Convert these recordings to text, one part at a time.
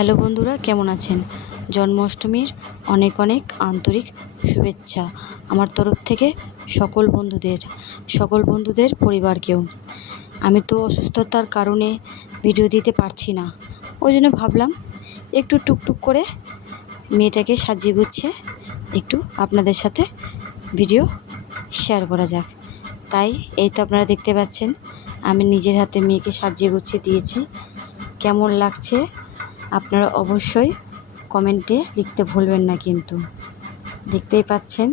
Hello বন্ধুরা, কেমন আছেন? জন্মাষ্টমীর অনেক অনেক আন্তরিক শুভেচ্ছা আমার তরফ থেকে সকল বন্ধুদের পরিবারকেও। আমি তো অসুস্থতার কারণে ভিডিও দিতে পারছি না, ওই জন্য ভাবলাম একটু টুকটুক করে মেয়েটাকে সাজিয়ে গুছিয়ে একটু আপনাদের সাথে ভিডিও শেয়ার করা যাক। তাই এই তো আপনারা দেখতে পাচ্ছেন, আমি নিজের হাতে মেয়েকে সাজিয়ে গুছিয়ে দিয়েছি। কেমন লাগছে আপনারা অবশ্যই কমেন্টে লিখতে ভুলবেন না। কিন্তু দেখতেই পাচ্ছেন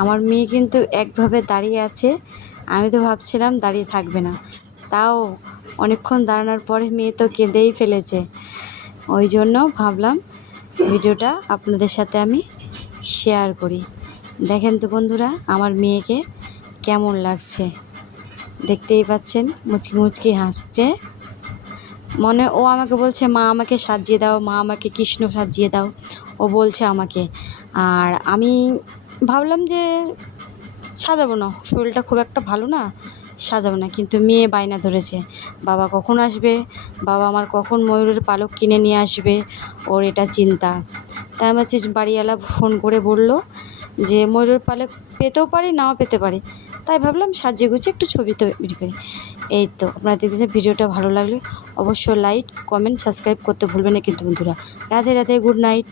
আমার মেয়ে কিন্তু একভাবে দাঁড়িয়ে আছে। আমি তো ভাবছিলাম দাঁড়িয়ে থাকবে না, তাও অনেকক্ষণ দাঁড়ানোর পরে মেয়ে তো কেঁদেই ফেলেছে। ওই জন্য ভাবলাম ভিডিওটা আপনাদের সাথে আমি শেয়ার করি। দেখেন তো বন্ধুরা, আমার মেয়েকে কেমন লাগছে দেখতেই পাচ্ছেন, মুচকি মুচকি হাসছে। ও আমাকে বলছে, মা আমাকে সাজিয়ে দাও, মা আমাকে কৃষ্ণ সাজিয়ে দাও, ও বলছে আমাকে। আর আমি ভাবলাম যে সাজাবো না, শরীরটা খুব একটা ভালো না, সাজাবো না। কিন্তু মেয়ে বায়না ধরেছে, বাবা কখন আসবে, বাবা আমার কখন ময়ূরের পালক কিনে নিয়ে আসবে, ওর এটা চিন্তা। তাই আমার বাড়িওয়ালা ফোন করে বলল যে ময়ূরের পালক পেতেও পারি, নাও পেতে পারি। তাই ভাবলাম সাজিয়ে গুছিয়ে একটু ছবি তো তৈরি করি। এই তো আপনারা দেখতেছেন। ভিডিওটা ভালো লাগলে অবশ্যই লাইক, কমেন্ট, সাবস্ক্রাইব করতে ভুলবেন না কিন্তু বন্ধুরা। Radhe Radhe, good night.